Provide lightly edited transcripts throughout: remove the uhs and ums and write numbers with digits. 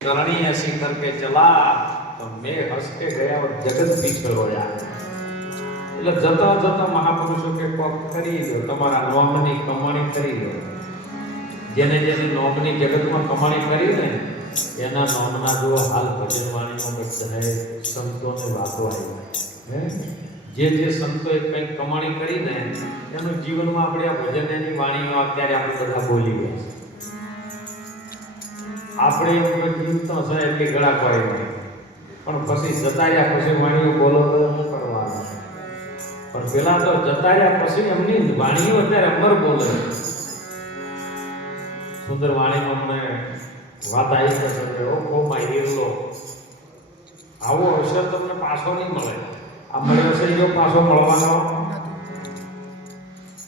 करनी ऐसी करके चला तो मैं हंस के गया और जगत पीछे रोया। એટલે જતા જતા મહાપુરુષો કે કોક કરી દો, તમારા નોમની કમાણી કરી દો. જેને જેને નોમની જગતમાં કમાણી કરી ને એના નોમના જો હાલ ભજન વાણીમાં બધાએ સંતોને વાતો આવી. જે જે સંતોએ કંઈક કમાણી કરી ને એનું જીવનમાં આપણે આ ભજન એની વાણીઓ અત્યારે આપણે બધા બોલી ગયા છે. આપણે એવું જીવતો છે એટલી ગળા પડે નહીં, પણ પછી જતા રહ્યા પછી વાણીઓ બોલો તો શું કરવાનું. પણ પેલા તો જતા રહ્યા પછી એમની વાણીઓ અત્યારે અમર બોલે. સુંદર વાણીમાં અમને વાત આવી છે કે ઓ માય હીરો, આવો અવસર તમને પાછો નહીં મળે. આ મળ્યો છે જો પાછો મળવાનો.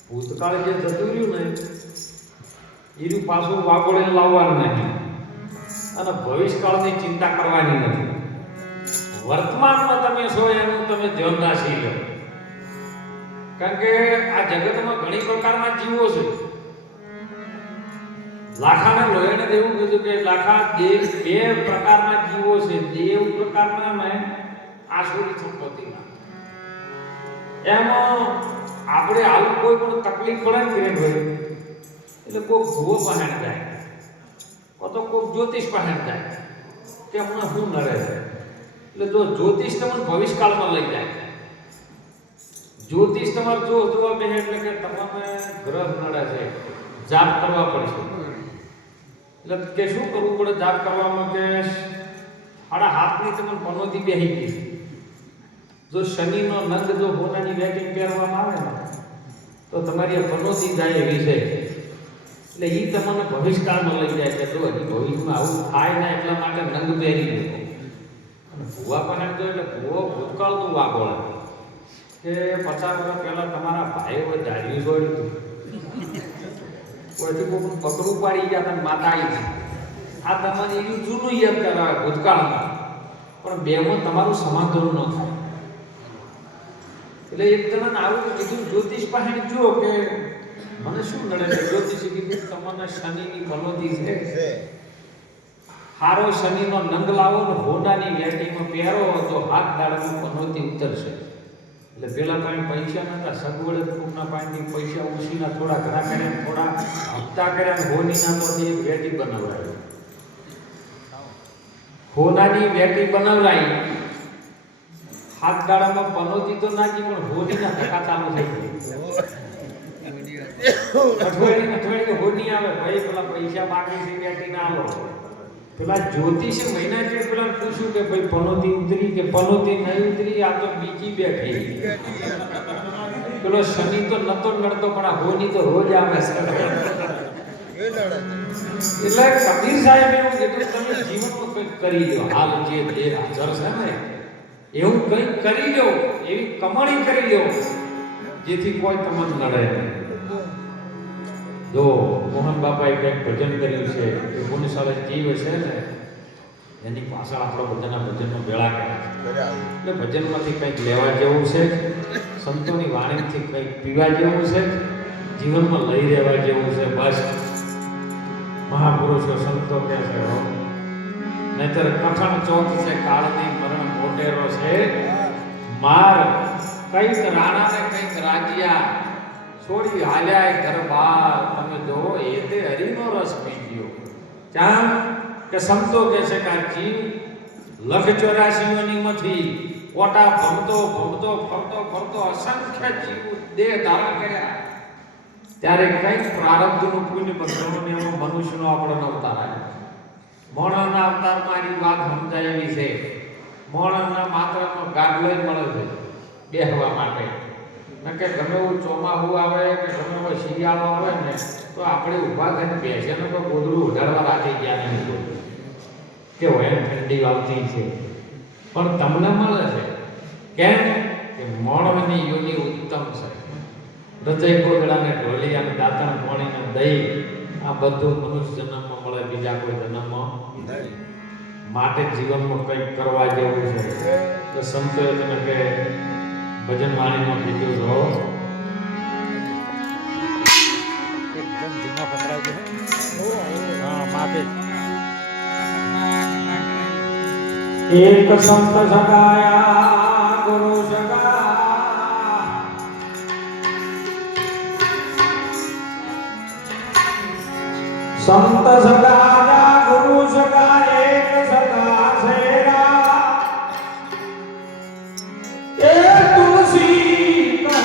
ભૂતકાળ જે જતું રહ્યું ને એનું પાછું વાગોળે લાવવાનું નહીં અને ભવિષ્યકાળની ચિંતા કરવાની નથી. વર્તમાનમાં તમે છો એનું તમે ધ્યાન રાખી લો. કારણ કે આ જગતમાં ઘણી પ્રકારના જીવો છે. લાખાને લોહીને એવું કીધું કે લાખા બે પ્રકારના જીવો છે. દેવ પ્રકારના ને આસુરી સંપત્તિના. એમાં આપણે હાલ કોઈ પણ તકલીફ પડે ને ભાઈ એટલે કોઈ ભૂવો પહેણ જાય તો કોઈ જ્યોતિષ પહેણ જાય કે હમણાં શું નડે છે. એટલે જો જ્યોતિષ તમને ભવિષ્યકાળમાં લઈ જાય, જ્યોતિષ તમારે જોવા બે એટલે કે તમને ગ્રહ નડે છે, જાપ કરવા પડશે. એટલે કે શું કરવું પડે જાપ કરવામાં કે 7.5 તમને પનોતી બેહી ગઈ. જો શનિનો નંગ જો હોનાની વેટિંગ પહેરવામાં આવે ને તો તમારી પનોતી જાય એવી છે. એટલે એ તમને ભવિષ્યકાળમાં લઈ જાય કે જો હજી ભવિષ્યમાં આવું થાય ને એટલા માટે નંગ પહેરી દો. અને ભૂવા પહેણ જો એટલે ભૂવો ભૂતકાળનું વાગોળે કે 50 વર્ષ પહેલા તમારા ભાઈઓ ધાર્યું જોડ્યું હતું, કોઈથી કોઈ પકડું પાડી ગયા તમે માતા આવી ગઈ. આ તમને એવું જૂનું યાદ કરાવે ભૂતકાળમાં, પણ બેમાં તમારું સમાધાન ન થાય. એટલે એક જણાને આવું કીધું જ્યોતિષ પહેણ જો કે મને શું નડે છે. જ્યોતિષે કીધું તમને શનિની પનોતી છે, હારો શનિનો નંગ લાવો ને હોનાની વેટીમાં પહેરો તો હાથ દાડામાં પનોતી ઉતરશે. એટલે પેલા પાસે પૈસા નતા, સગવડ કોકના પાસેથી પૈસા ઉછીના થોડા ઘણા કર્યા, થોડા હપ્તા કર્યા, હોનીના પરથી એક વેટી બનાવડાવી. હોનાની વેટી બનાવડાવી, હાથ દાડામાં પનોતી તો નાખી પણ હોનીના ધક્કા ચાલુ થઈ ગયા. અઠવાડિયે હોની આવે ભાઈ પેલા પૈસા બાકી છે વેટી ના આલો. પેલા જ્યોતિષે મહિના જે પેલા પૂછ્યું કે ભાઈ પનોતી ઉતરી કે પનોતી નહીં ઉતરી, આ તો બીજી બેઠી. પેલો શનિ તો નતો નડતો પણ આ હોની તો રોજ આવે છે. એટલે કબીર સાહેબ એવું કીધું તમે જીવનમાં કંઈક કરી લો. હાલ જે દેહ હાજર છે ને એવું કંઈક કરી લો, એવી કમાણી કરી લો જેથી કોઈ તમને નડે નહીં. જો મોહન બાપાએ કંઈક ભજન કર્યું છે એ પુણ્યશાળી જીવ છે ને એની પાછળ આપણો બધાના ભજનનો વેળા કર્યા છે. એટલે ભજનમાંથી કંઈક લેવા જેવું છે, સંતોની વાણીથી કંઈક પીવા જેવું છે, જીવનમાં લઈ રહેવા જેવું છે. બસ મહાપુરુષો સંતો કહે છે નહીતર કઠણ ચોથ છે કાળની મરણ મોટેરો છે. માર કંઈક રાણાને કંઈક રાજ્યા છોડી હાલ્યા ઘર બાર. તમે જો એ તે હરિનો રસ પી ગયો. ચામ કે સંતો કહે છે કે આ જીવ 84 માંથી ઓટા ભમતો ભમતો ફરતો ફરતો અસંખ્ય જીવ દેહ ધારણ કર્યા. ત્યારે કંઈક પ્રારબ્ધનું પુણ્ય બંધનોને એમાં મનુષ્યનો આપણો અવતાર આવ્યો. મોણના અવતારમાં એની વાત સમજાય એવી છે. મોણના માત્રનો ગાગલો જ મળે છે બેહવા માટે. કે ગમે એવું ચોમાસું આવે કે ગમે એવો શિયાળો આવે ને તો આપણે ઊભા થઈને બેસીને તો ગોદડું ઉઢાડવા રાખી ગયા નહીં કે હોય ઠંડી આવતી છે. પણ તમને મળે છે કેમ કે મોણની યોની ઉત્તમ છે. હૃદય કોગળાને ઢોલી અને દાંતણ પોણીને દહીં આ બધું મનુષ્ય જન્મમાં મળે, બીજા કોઈ જન્મમાં નહીં. માટે જીવનમાં કંઈક કરવા જેવું છે. તો સંતોએ તમે કે ભજન વાણીમાં કીધું રહો એકદમ ધીમા પકડાવજો. હા માપે એક સંત સગાયા ગુરુ સગા સંત સગાયા ગુરુ સગા એક સગા સેરા એ તુલસી કહે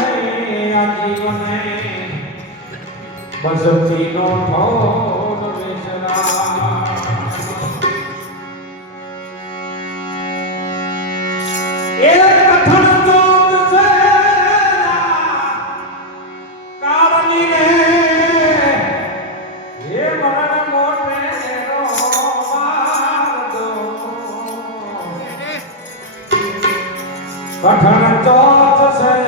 આજીવને બસ પીનો ઠોર વેસરા એ કથન ચોદ છે કાળની રે હે મરણ મોટે રો મારદો કથન ચોદ છે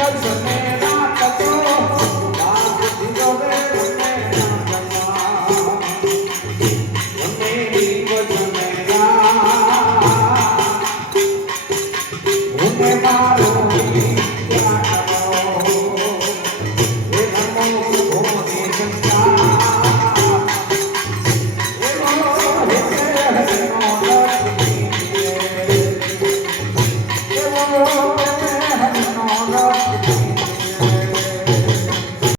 What's the name?